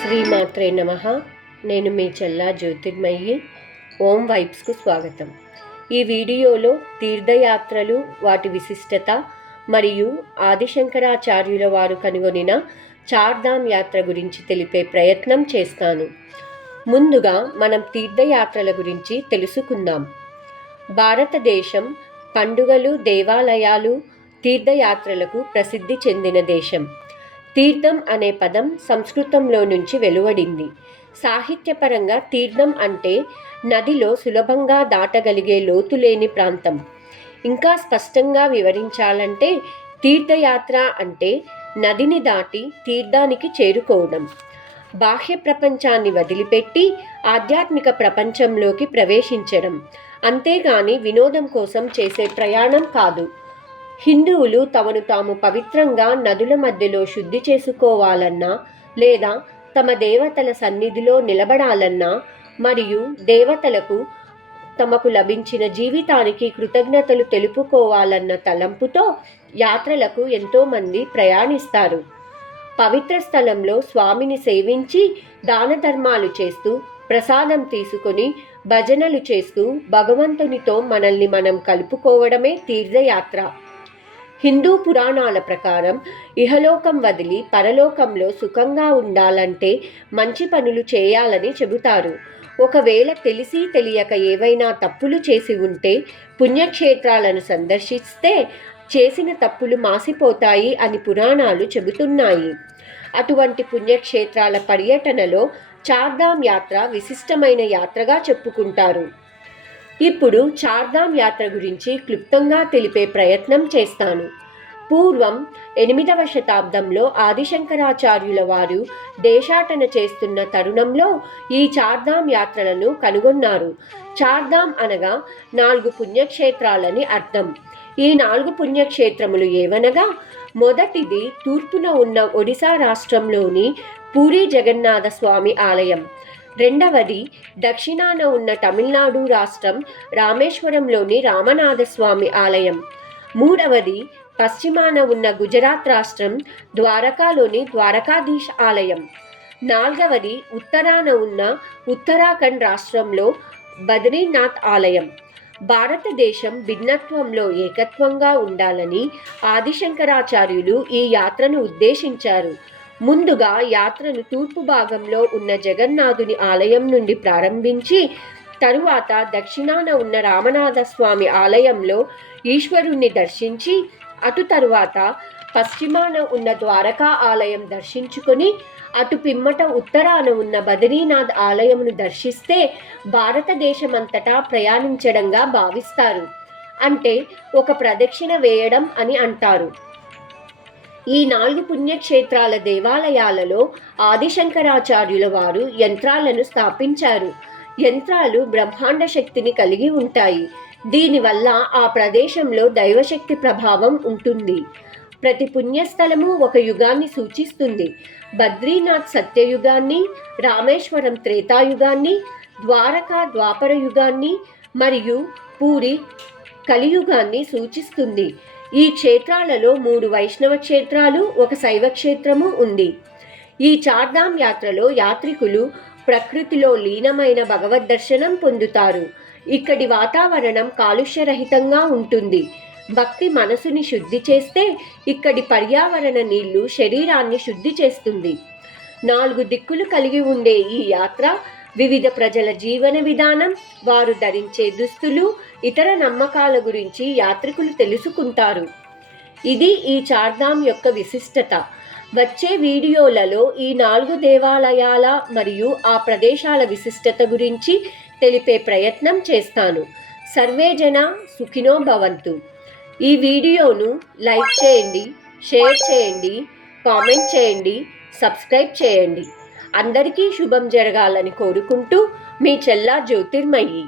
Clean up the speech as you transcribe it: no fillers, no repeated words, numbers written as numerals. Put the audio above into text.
శ్రీమాత్రే నమః. నేను మీ చెల్లా జ్యోతిర్మయి. ఓం వైబ్స్కు స్వాగతం. ఈ వీడియోలో తీర్థయాత్రలు, వాటి విశిష్టత మరియు ఆదిశంకరాచార్యుల వారు కనుగొనిన చార్ధామ్ యాత్ర గురించి తెలిపే ప్రయత్నం చేస్తాను. ముందుగా మనం తీర్థయాత్రల గురించి తెలుసుకుందాం. భారతదేశం పండుగలు, దేవాలయాలు, తీర్థయాత్రలకు ప్రసిద్ధి చెందిన దేశం. తీర్థం అనే పదం సంస్కృతంలో నుంచి వెలువడింది. సాహిత్యపరంగా తీర్థం అంటే నదిలో సులభంగా దాటగలిగే లోతులేని ప్రాంతం. ఇంకా స్పష్టంగా వివరించాలంటే తీర్థయాత్ర అంటే నదిని దాటి తీర్థానికి చేరుకోవడం, బాహ్య ప్రపంచాన్ని వదిలిపెట్టి ఆధ్యాత్మిక ప్రపంచంలోకి ప్రవేశించడం. అంతేగాని వినోదం కోసం చేసే ప్రయాణం కాదు. హిందువులు తమను తాము పవిత్రంగా నదుల మధ్యలో శుద్ధి చేసుకోవాలన్నా, లేదా తమ దేవతల సన్నిధిలో నిలబడాలన్నా, మరియు దేవతలకు తమకు లభించిన జీవితానికి కృతజ్ఞతలు తెలుపుకోవాలన్న తలంపుతో యాత్రలకు ఎంతోమంది ప్రయాణిస్తారు. పవిత్ర స్థలంలో స్వామిని సేవించి దాన ధర్మాలు చేస్తూ, ప్రసాదం తీసుకొని భజనలు చేస్తూ భగవంతునితో మనల్ని మనం కలుపుకోవడమే తీర్థయాత్ర. హిందూ పురాణాల ప్రకారం ఇహలోకం వదిలి పరలోకంలో సుఖంగా ఉండాలంటే మంచి పనులు చేయాలని చెబుతారు. ఒకవేళ తెలిసి తెలియక ఏవైనా తప్పులు చేసి ఉంటే పుణ్యక్షేత్రాలను సందర్శిస్తే చేసిన తప్పులు మాసిపోతాయి అని పురాణాలు చెబుతున్నాయి. అటువంటి పుణ్యక్షేత్రాల పర్యటనలో చార్ధామ్ యాత్ర విశిష్టమైన యాత్రగా చెప్పుకుంటారు. ఇప్పుడు చార్ధామ్ యాత్ర గురించి క్లుప్తంగా తెలిపే ప్రయత్నం చేస్తాను. పూర్వం 8వ శతాబ్దంలో ఆదిశంకరాచార్యుల వారు దేశాటన చేస్తున్న తరుణంలో ఈ చార్ధామ్ యాత్రలను కనుగొన్నారు. చార్ధామ్ అనగా 4 పుణ్యక్షేత్రాలని అర్థం. ఈ 4 పుణ్యక్షేత్రములు ఏవనగా, మొదటిది తూర్పున ఉన్న ఒడిశా రాష్ట్రంలోని పూరీ జగన్నాథ స్వామి ఆలయం. రెండవది దక్షిణాన ఉన్న తమిళనాడు రాష్ట్రం రామేశ్వరంలోని రామనాథస్వామి ఆలయం. మూడవది పశ్చిమాన ఉన్న గుజరాత్ రాష్ట్రం ద్వారకాలోని ద్వారకాధీశ్ ఆలయం. నాలుగవది ఉత్తరాన ఉన్న ఉత్తరాఖండ్ రాష్ట్రంలో బద్రీనాథ్ ఆలయం. భారతదేశం భిన్నత్వంలో ఏకత్వంగా ఉండాలని ఆదిశంకరాచార్యులు ఈ యాత్రను ఉద్దేశించారు. ముందుగా యాత్రను తూర్పు భాగంలో ఉన్న జగన్నాథుని ఆలయం నుండి ప్రారంభించి, తరువాత దక్షిణాన ఉన్న రామనాథస్వామి ఆలయంలో ఈశ్వరుణ్ణి దర్శించి, అటు తరువాత పశ్చిమాన ఉన్న ద్వారకా ఆలయం దర్శించుకొని, అటు పిమ్మట ఉత్తరాన ఉన్న బద్రీనాథ్ ఆలయమును దర్శిస్తే భారతదేశమంతటా ప్రయాణించడంగా భావిస్తారు. అంటే ఒక ప్రదక్షిణ వేయడం అని అంటారు. ఈ 4 పుణ్యక్షేత్రాల దేవాలయాలలో ఆదిశంకరాచార్యుల వారు యంత్రాలను స్థాపించారు. యంత్రాలు బ్రహ్మాండ శక్తిని కలిగి ఉంటాయి. దీనివల్ల ఆ ప్రదేశంలో దైవశక్తి ప్రభావం ఉంటుంది. ప్రతి పుణ్యస్థలము ఒక యుగాన్ని సూచిస్తుంది. బద్రీనాథ్ సత్యయుగాన్ని, రామేశ్వరం త్రేతాయుగాన్ని, ద్వారకా ద్వాపర యుగాన్ని మరియు పూరి కలియుగాన్ని సూచిస్తుంది. ఈ క్షేత్రాలలో 3 వైష్ణవ క్షేత్రాలు, 1 శైవ క్షేత్రము ఉంది. ఈ చార్ధామ్ యాత్రలో యాత్రికులు ప్రకృతిలో లీనమైన భగవద్ దర్శనం పొందుతారు. ఇక్కడి వాతావరణం కాలుష్యరహితంగా ఉంటుంది. భక్తి మనసుని శుద్ధి చేస్తే ఇక్కడి పర్యావరణ నీళ్లు శరీరాన్ని శుద్ధి చేస్తుంది. 4 దిక్కులు కలిగి ఉండే ఈ యాత్ర వివిధ ప్రజల జీవన విధానం, వారు ధరించే దుస్తులు, ఇతర నమ్మకాల గురించి యాత్రికులు తెలుసుకుంటారు. ఇది ఈ చార్ధామ్ యొక్క విశిష్టత. వచ్చే వీడియోలలో ఈ 4 దేవాలయాల మరియు ఆ ప్రదేశాల విశిష్టత గురించి తెలిపే ప్రయత్నం చేస్తాను. సర్వే జన సుఖినో భవంతు. ఈ వీడియోను లైక్ చేయండి, షేర్ చేయండి, కామెంట్ చేయండి, సబ్స్క్రైబ్ చేయండి. అందరికీ శుభం జరగాలని కోరుకుంటూ మీ చెల్లా జ్యోతిర్మయి.